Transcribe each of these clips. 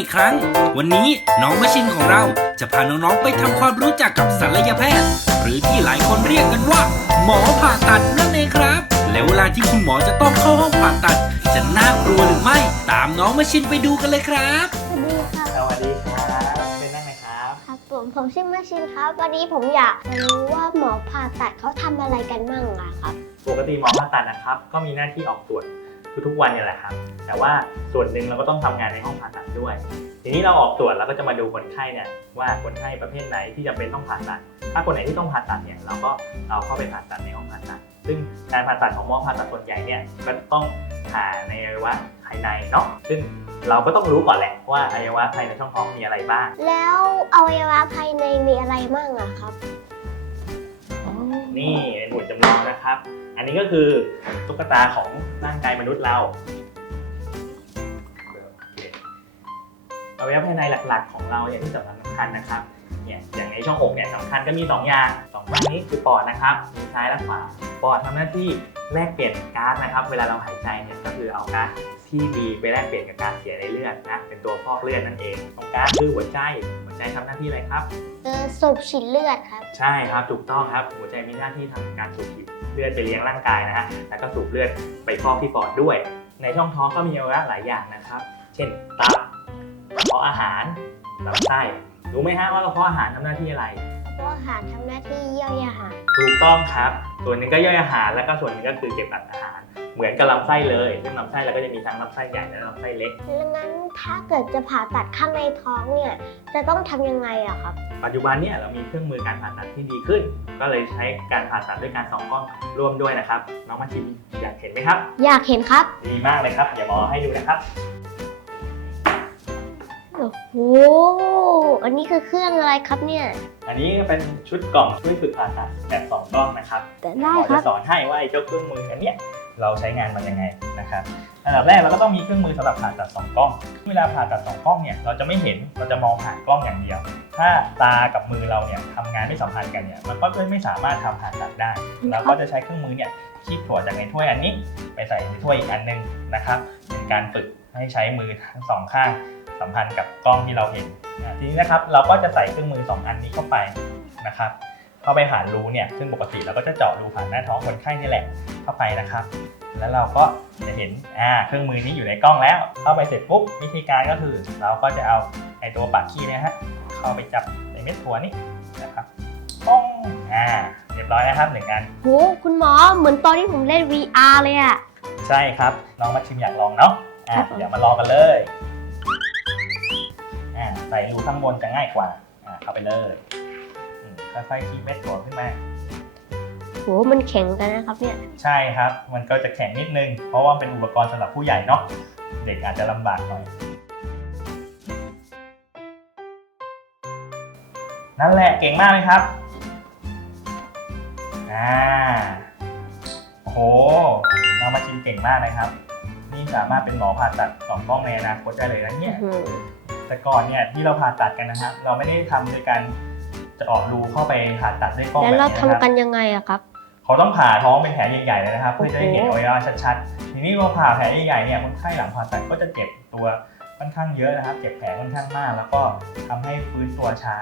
อีกครั้ง วันนี้น้องวชินของเราจะพาน้องๆไปทำความรู้จักกับศัลยแพทย์ หรือที่หลายคนเรียกกันว่า หมอผ่าตัดนั่นเองครับ แล้วเวลาที่คุณหมอจะต้องเข้าห้องผ่าตัด จะน่ากลัวหรือไม่ ตามน้องวชินไปดูกันเลยครับ สวัสดีครับสวัสดีครับเป็นนั่งไหมครับ ครับผมผมชื่อมาชินครับ วันนี้ผมอยากจะรู้ว่าหมอผ่าตัดเขาทำอะไรกันบ้างอะครับ ปกติหมอผ่าตัดนะครับ ก็มีหน้าที่ออกตรวจ ทุกๆวันเนี่ยแหละครับ แต่ว่าส่วนหนึ่งเราก็ต้องทำงานในห้องผ่าตัดด้วย ทีนี้เราออกตรวจเราก็จะมาดูคนไข้เนี่ยว่าคนไข้ประเภทไหนที่จำเป็นต้องผ่าตัด ถ้าคนไหนที่ต้องผ่าตัดเนี่ยเราก็เอาเข้าไปผ่าตัดในห้องผ่าตัด ซึ่งการผ่าตัดของหมอผ่าตัดส่วนใหญ่เนี่ยก็ต้องผ่าในอวัยวะภายในเนาะ ซึ่งเราก็ต้องรู้ก่อนแหละว่าอวัยวะภายในช่องท้องมีอะไรบ้าง แล้วอวัยวะภายในมีอะไรบ้างอะครับ นี่ในหมุดจำลองนะครับ อันนี้ก็คือตุ๊กตาของร่างกายมนุษย์เราอวัยวะภายในหลัก ๆ ของเราอย่างที่สำคัญนะครับเนี่ยอย่างในช่องอกเนี่ยสำคัญก็มี 2 อย่างสองอย่างนี้คือปอดนะครับมีซ้ายและขวาปอดทำหน้าที่แลกเปลี่ยนก๊าซนะครับ เวลาเราหายใจเนี่ยก็คือเอาก๊าซ ที่ดีไปแลกเปลี่ยนกับก๊าซเสียในเลือดนะ เป็นตัวฟอกเลือดนั่นเองตรงก๊าซคือหัวใจ หัวใจทำหน้าที่อะไรครับ เออสูบฉีดเลือดครับ ใช่ครับ ถูกต้องครับ หัวใจมีหน้าที่ทำการสูบฉีดเลือดไปเลี้ยงร่างกายนะฮะ แล้วก็สูบเลือดไปฟอกที่ปอดด้วย ในช่องท้องก็มีอวัยวะหลายอย่างนะครับ เช่น ตับกระเพาะอาหารลำไส้ รู้ไหมฮะว่ากระเพาะอาหารทำหน้าที่อะไร เพราะอาหารทำหน้าที่ย่อยอาหาร ถูกต้องครับ ส่วนหนึ่งก็ย่อยอาหารแล้วก็ส่วนหนึ่งก็คือเก็บอัดอาหาร เหมือนกับลำไส้เลยซึ่งลำไส้เราก็จะมีทั้งลำไส้ใหญ่และลำไส้เล็ก แล้วงั้นถ้าเกิดจะผ่าตัดข้างในท้องเนี่ย จะต้องทำยังไงอะครับ ปัจจุบันเนี่ยเรามีเครื่องมือการผ่าตัดที่ดีขึ้น ก็เลยใช้การผ่าตัดด้วยการส่องกล้องร่วมด้วยนะครับ น้องมาชิมอยากเห็นไหมครับ อยากเห็นครับ ดีมากเลยครับ เดี๋ยวหมอให้ดูนะครับ โอ้โห อันนี้คือเครื่องอะไรครับเนี่ย อันนี้เป็นชุดกล่องช่วยฝึกผ่าตัดแบบสองกล้องนะครับแต่หได้มอครัจะบ สอนให้ว่าไอ้เจ้าเครื่องมืออันเนี้ยเราใช้งานมันยังไงนะครับอันดับแรกเราก็ต้องมีเครื่องมือสำหรับผ่าตัดสองกล้อง เวลาผ่าตัดสองกล้องเนี่ยเราจะไม่เห็นเราจะมองผ่านกล้องอย่างเดียว ถ้าตากับมือเราเนี่ยทำงานไม่สัมพันธ์กันเนี่ยมันก็เลยไม่สามารถทำผ่าตัดได้ เราก็จะใช้เครื่องมือเนี่ยคีบถั่วจากในถ้วยอันนี้ ไปใส่ในถ้วยอีกอันหนึงนะครับเป็นการฝึกให้ใช้มือทั้งสองข้าง สัมพันธ์กับกล้องที่เราเห็นนะทีนี้นะครับเราก็จะใส่เครื่องมือสองอันนี้เข้าไปนะครับเข้าไปผ่านรูเนี่ยซึ่งปกติเราก็จะเจาะรูผ่านหน้าท้องคนไข้นี่แหละเข้าไปนะครับ แล้วเราก็จะเห็นอ่าเครื่องมือนี้อยู่ในกล้องแล้ว เข้าไปเสร็จปุ๊บวิธีการก็คือ เราก็จะเอาไอตัวปากขี้เนี่ยฮะเข้าไปจับในเม็ดถั่วนี่นะครับป้องอ่าเรียบร้อยนะครับหนึ่งอันโหคุณหมอเหมือนตอนที่ผมเล่น VR เลยอะใช่ครับน้องมาชิมอยากลองเนาะอะครับผมเดี๋ยวมาลองกันเลยอ่า ใส่รูข้างบนจะง่ายกว่าอ่า เข้าไปเลยอืมค่อยๆคีบเม็ดถั่วขึ้นมา โหมันแข็งกันนะครับเนี่ย ใช่ครับ มันก็จะแข็งนิดนึง เพราะว่าเป็นอุปกรณ์สำหรับผู้ใหญ่เนาะ เด็กอาจจะลำบากหน่อย นั่นแหละเก่งมากเลยครับ อ่า โอ้โหน้องมาชิมเก่งมากเลยครับ นี่สามารถเป็นหมอผ่าตัดสองกล้องในอนาคตได้เลยนะเนี่ย อื้อหือ แต่ก่อนเนี่ยที่เราผ่าตัดกันนะครับเราไม่ได้ทำโดยการจะออกรูเข้าไปผ่าตัดด้วยกล้องแล้วแบบเรานี้ทำนะครับ กันยังไงอะครับ เขาต้องผ่าท้องเป็นแผลใหญ่ๆเลยนะครับโอ้เพื่อโหจะได้เห็นอวัยวะชัดๆ ทีนี้เราผ่าแผลใหญ่ๆเนี่ยคนไข้หลังผ่าตัดก็จะเจ็บตัวค่อนข้างเยอะนะครับ เจ็บแผลค่อนข้างมาก แล้วก็ทำให้ฟื้นตัวช้า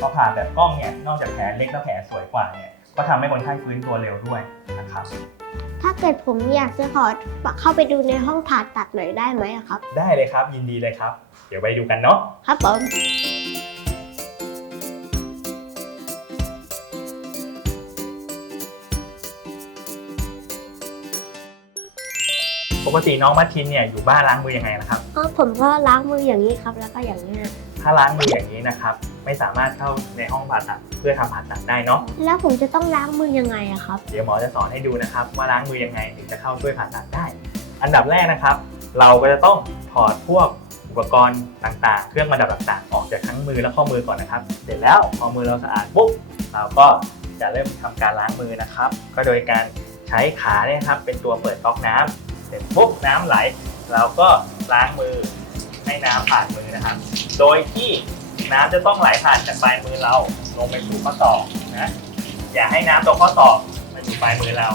พอผ่าแบบกล้องเนี่ยนอกจากแผลเล็กแล้วแผลสวยกว่าเนี่ย ก็ทำให้คนไข้ฟื้นตัวเร็วด้วยนะครับ ถ้าเกิดผมอยากจะขอเข้าไปดูในห้องผ่าตัดหน่อยได้ไหมอะครับ ได้เลยครับ ยินดีเลยครับ เดี๋ยวไปดูกันเนาะ ครับผม ปกติน้องมัชชินเนี่ยอยู่บ้านล้างมือยังไงนะครับ ก็ผมก็ล้างมืออย่างนี้ครับ แล้วก็อย่างนี้ยถ้าล้างมืออย่างนี้นะครับ ไม่สามารถเข้าในห้องผ่าตัดเพื่อทำผ่าตัดได้เนาะแล้วผมจะต้องล้างมือยังไงอะครับ เดี๋ยวหมอจะสอนให้ดูนะครับ ว่าล้างมือยังไงถึงจะเข้าช่วยผ่าตัดได้ อันดับแรกนะครับ เราก็จะต้องถอดพวกอุปกรณ์ต่างๆ เครื่องประดับต่างๆ ออกจากทั้งมือและข้อมือก่อนนะครับ เสร็จแล้วพอมือเราสะอาดปุ๊บเราก็จะเริ่มทำการล้างมือนะครับ ก็โดยการใช้ขาเนี่ยครับเป็นตัวเปิดก๊อกน้ำเสร็จปุ๊บน้ำไหล เราก็ล้างมือให้น้ำผ่านมือนะครับ โดยที่ น้ำจะต้องไหลผ่านจากปลายมือเรา ลงไปสู่ข้อศอนะอย่าให้น้ำตรงข้อศอมาอยู่ปลายมือเรา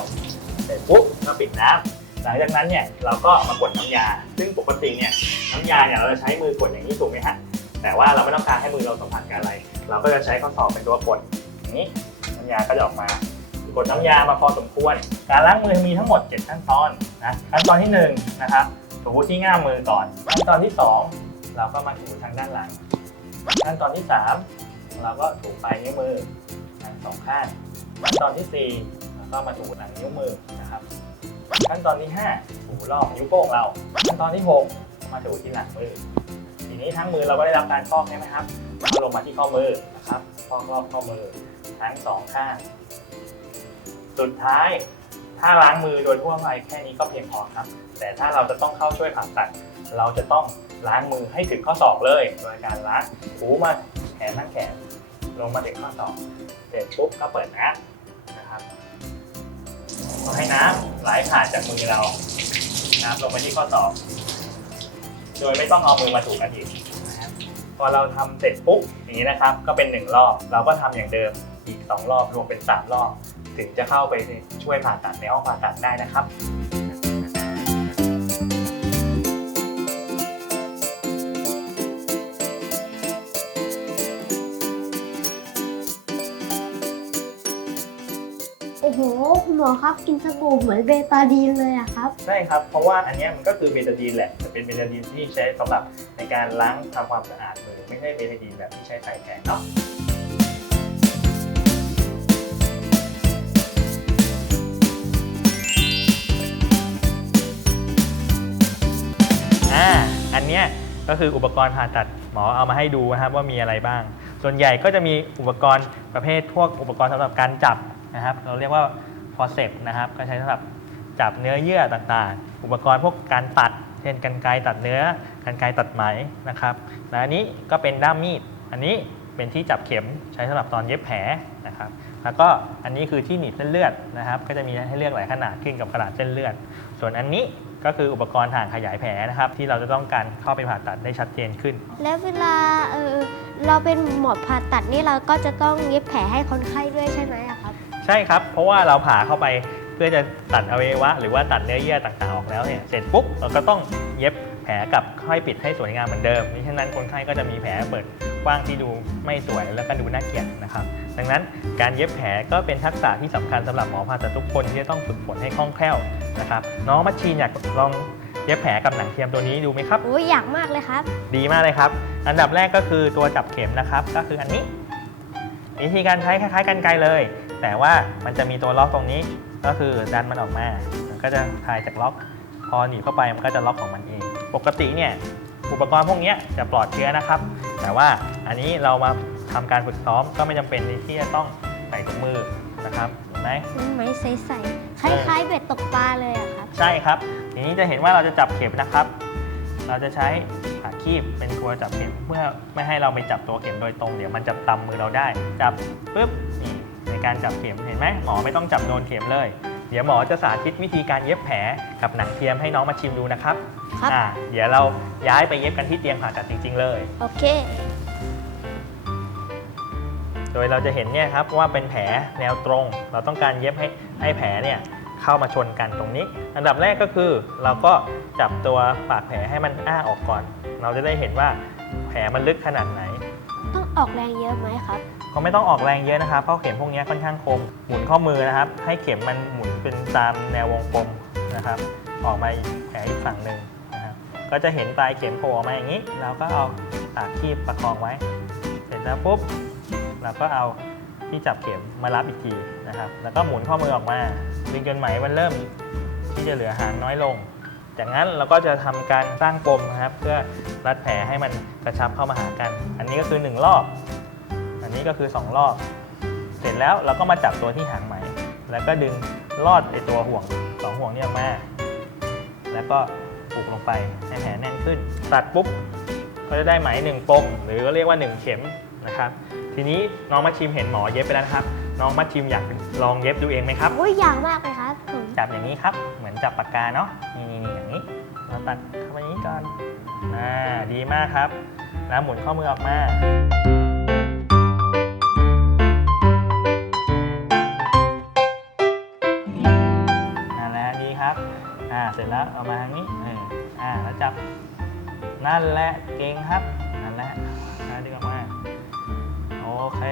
เสร็จปุ๊บก็ปิดน้ำหลังจากนั้นเนี่ยเราก็มากดน้ำยา ซึ่งปกติเนี่ยน้ำยาเนี่ยเราจะใช้มือกดอย่างนี้ถูกไหมฮะแต่ว่าเราไม่ต้องการให้มือเราสัมผัสกับอะไร เราก็จะใช้ข้อศอกเป็นตัวกดอย่างนี้น้ำยาก็จะออกมากดน้ำยามาพอสมควร การล้างมือมีทั้งหมด 7 ขั้นตอนนะขั้นตอนที่1นะครับถูที่ง่ามมือก่อน ขั้นตอนที่ 2 เราก็มาถูทางด้านหลัง ขั้นตอนที่ 3 เราก็ถูปลายนิ้วมือทั้งสองข้างขั้นตอนที่ 4 เราก็มาถูหลังนิ้วมือนะครับ ขั้นตอนที่ 5 ถูรอบนิ้วโป้งเรา ขั้นตอนที่ 6 มาถูที่หลังมือ ทีนี้ทั้งมือเราก็ได้รับการฟอกใช่ไหมครับก็ลงมาที่ข้อมือนะครับฟอกรอบข้อมือทั้งสองข้าง สุดท้ายถ้าล้างมือโดยทั่วไปแค่นี้ก็เพียงพอครับ แต่ถ้าเราจะต้องเข้าช่วยผ่าตัด เราจะต้องล้างมือให้ถึงข้อศอกเลย โดยการล้างถูมาแขนทั้งแขน ลงมาถึงข้อศอก เสร็จปุ๊บก็เปิดน้ำนะครับก็ให้น้ำไหลผ่านจากมือเรา น้ำลงไปที่ข้อศอก โดยไม่ต้องเอามือมาถูกันอีกนะครับพอเราทำเสร็จปุ๊บอย่างนี้นะครับ ก็เป็นหนึ่งรอบ เราก็ทำอย่างเดิมอีกสองรอบรวมเป็นสามรอบ ถึงจะเข้าไปช่วยผ่าตัดในห้องผ่าตัดได้นะครับ โอ้โหคุณหมอครับกินสบู่เหมือนเบตาดีนเลยอะครับ ใช่ครับ เพราะว่าอันเนี้ยมันก็คือเบตาดีนแหละแต่เป็นเบตาดีนที่ใช้สำหรับในการล้างทำความสะอาดมือไม่ใช่เบตาดีนแบบที่ใช้ใส่แขนเนาะอ่าอันเนี้ยก็คืออุปกรณ์ผ่าตัดหมอเอามาให้ดูนะครับว่ามีอะไรบ้าง ส่วนใหญ่ก็จะมีอุปกรณ์ประเภทพวกอุปกรณ์สำหรับการจับ นะครับเราเรียกว่า forceps นะครับก็ใช้สำหรับจับเนื้อเยื่อต่างๆ อุปกรณ์พวกการตัด เช่นกันไกรตัดเนื้อกันไกรตัดไหมนะครับและอันนี้ก็เป็นด้ามมีด อันนี้เป็นที่จับเข็มใช้สำหรับตอนเย็บแผลนะครับแล้วก็อันนี้คือที่หนีบเส้นเลือดนะครับ ก็จะมีให้เลือกหลายขนาดขึ้นกับขนาดเส้นเลือด ส่วนอันนี้ก็คืออุปกรณ์ถ่างขยายแผลนะครับ ที่เราจะต้องการเข้าไปผ่าตัดได้ชัดเจนขึ้น แล้วเวลาเออเราเป็นหมอผ่าตัดนี่เราก็จะต้องเย็บแผลให้คนไข้ด้วยใช่ไหมอะ ใช่ครับ เพราะว่าเราผ่าเข้าไปเพื่อจะตัดอวัยวะ หรือว่าตัดเนื้อเยื่อต่างๆออกแล้วเนี่ยเสร็จปุ๊บเราก็ต้องเย็บแผลกลับค่อยปิดให้สวยงามเหมือนเดิมมิฉะนั้นคนไข้ก็จะมีแผลเปิดกว้างที่ดูไม่สวยแล้วก็ดูน่าเกลียดนะครับ ดังนั้นการเย็บแผลก็เป็นทักษะที่สำคัญสำหรับหมอผ่าตัดทุกคนที่จะต้องฝึกฝนให้คล่องแคล่วนะครับน้องมัชชีนอยากลองเย็บแผลกับหนังเทียมตัวนี้ดูไหมครับโอ้ยอยากมากเลยครับ ดีมากเลยครับ อันดับแรกก็คือตัวจับเข็มนะครับ ก็คืออันนี้ วิธีการใช้คล้ายๆกันไกลเลย แต่ว่ามันจะมีตัวล็อกตรงนี้ ก็คือดันมันออกมา มันก็จะคลายจากล็อก พอหนีบเข้าไปมันก็จะล็อกของมันเอง ปกติเนี่ยอุปกรณ์พวกเนี้ยจะปลอดเชื้อนะครับ แต่ว่าอันนี้เรามาทำการฝึกซ้อมก็ไม่จำเป็นที่จะต้องใส่ถุงมือนะครับเห็นไหมมันไหมใสๆคล้ายๆเบ็ดตกปลาเลยอะครับ ใช่ครับทีนี้จะเห็นว่าเราจะจับเข็มนะครับ เราจะใช้ขาคีบเป็นตัวจับเข็มเพื่อไม่ให้เราไปจับตัวเข็มโดยตรงเดี๋ยวมันจะตำมือเราได้ จับปุ๊บนี่ใน การจับเข็มเห็นไหมหมอไม่ต้องจับโดนเข็มเลย เดี๋ยวหมอจะสาธิตวิธีการเย็บแผลกับหนังเทียมให้น้องมาชิมดูนะครับครับ อ่าเดี๋ยวเราย้ายไปเย็บกันที่เตียงผ่าตัดจริง ๆ เลย โอเค โดยเราจะเห็นเนี่ยครับว่าเป็นแผลแนวตรง เราต้องการเย็บให้ให้แผลเนี่ยเข้ามาชนกันตรงนี้ อันดับแรกก็คือเราก็จับตัวปากแผลให้มันอ้าออกก่อน เราจะได้เห็นว่าแผลมันลึกขนาดไหน ต้องออกแรงเยอะไหมครับ ก็ไม่ต้องออกแรงเยอะนะครับ เพราะเข็มพวกนี้ค่อนข้างคม หมุนข้อมือนะครับ ให้เข็มมันหมุนเป็นตามแนววงกลมนะครับ ออกมาแผลอีกฝั่งหนึ่งนะครับ ก็จะเห็นปลายเข็มโผล่ออกมาอย่างนี้ เราก็เอาปากคีบประคองไว้ เสร็จแล้วปุ๊บ เราก็เอาที่จับเข็มมารับอีกทีนะครับ แล้วก็หมุนข้อมือออกมา ดึงจนไหมมันเริ่มที่จะเหลือหางน้อยลง จากนั้นเราก็จะทำการสร้างปมนะครับ เพื่อรัดแผลให้มันกระชับเข้ามาหากัน อันนี้ก็คือ 1 รอบ อันนี้ก็คือ 2 รอบ เสร็จแล้วเราก็มาจับตัวที่หางไหม แล้วก็ดึงลอดไอตัวห่วงสองห่วงนี้ออกมา แล้วก็ผูกลงไปให้แผลแน่นขึ้น ตัดปุ๊บก็จะได้ไหมหนึ่งปมหรือก็เรียกว่า 1 เข็มนะครับ ทีนี้น้องมาชิมเห็นหมอเย็บไปแล้วนะครับ น้องมาชิมอยากลองเย็บดูเองไหมครับโอ้ยอยากมากเลยครับผมจับอย่างนี้ครับ เหมือนจับปากกาเนาะนี่นี่นี่อย่างนี้ เราตัดเข้าไปอย่างนี้ก่อนอ่าดีมากครับ แล้วหมุนข้อมือออกมา แล้วเอามาทางนี้เอออ่าแล้วจับนั่นแหละเก่งครับนั่นแหละนะดึงออกมาโอเค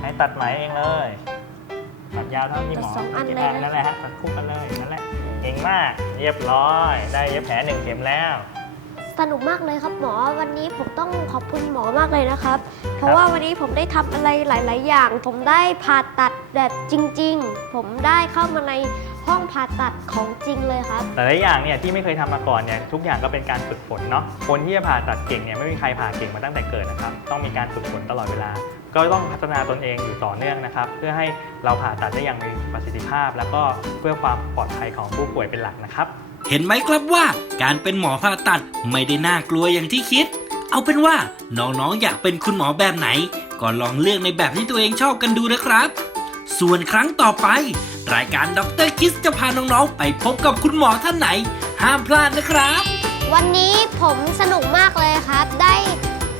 ให้ตัดไหมเองเลยตัดยาวเท่าที่หมอตัดสองอันจะเลยได้นะ นั่นแหละฮะตัดคู่กันเลยนั่นแหละเก่งมากเรียบร้อย ได้เย็บแผลหนึ่งเข็มแล้ว สนุกมากเลยครับหมอวันนี้ผมต้องขอบคุณหมอมากเลยนะครับ เพราะว่าวันนี้ผมได้ทำอะไรหลาย ๆ อย่าง ผมได้ผ่าตัดแบบจริง ๆ ผมได้เข้ามาใน ห้องผ่าตัดของจริงเลยครับ แต่ละอย่างเนี่ยที่ไม่เคยทำมาก่อนเนี่ยทุกอย่างก็เป็นการฝึกฝนเนาะคนที่จะผ่าตัดเก่งเนี่ยไม่มีใครผ่าเก่งมาตั้งแต่เกิดนะครับ ต้องมีการฝึกฝนตลอดเวลา ก็ต้องพัฒนาตนเองอยู่ต่อเนื่องนะครับ เพื่อให้เราผ่าตัดได้อย่างมีประสิทธิภาพ แล้วก็เพื่อความปลอดภัยของผู้ป่วยเป็นหลักนะครับ เห็นไหมครับว่าการเป็นหมอผ่าตัดไม่ได้น่ากลัวอย่างที่คิด เอาเป็นว่าน้องๆอยากเป็นคุณหมอแบบไหน ก็ลองเลือกในแบบที่ตัวเองชอบกันดูนะครับ ส่วนครั้งต่อไป รายการดรคิสจะพาน้องๆ ไปพบกับคุณหมอท่านไหน ห้ามพลาดนะครับ วันนี้ผมสนุกมากเลยครับ ได้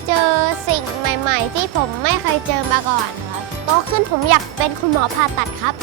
เจอสิ่งใหม่ ๆ ที่ผมไม่เคยเจอมาก่อนครับโตขึ้นผมอยากเป็นคุณหมอผ่าตัดครับ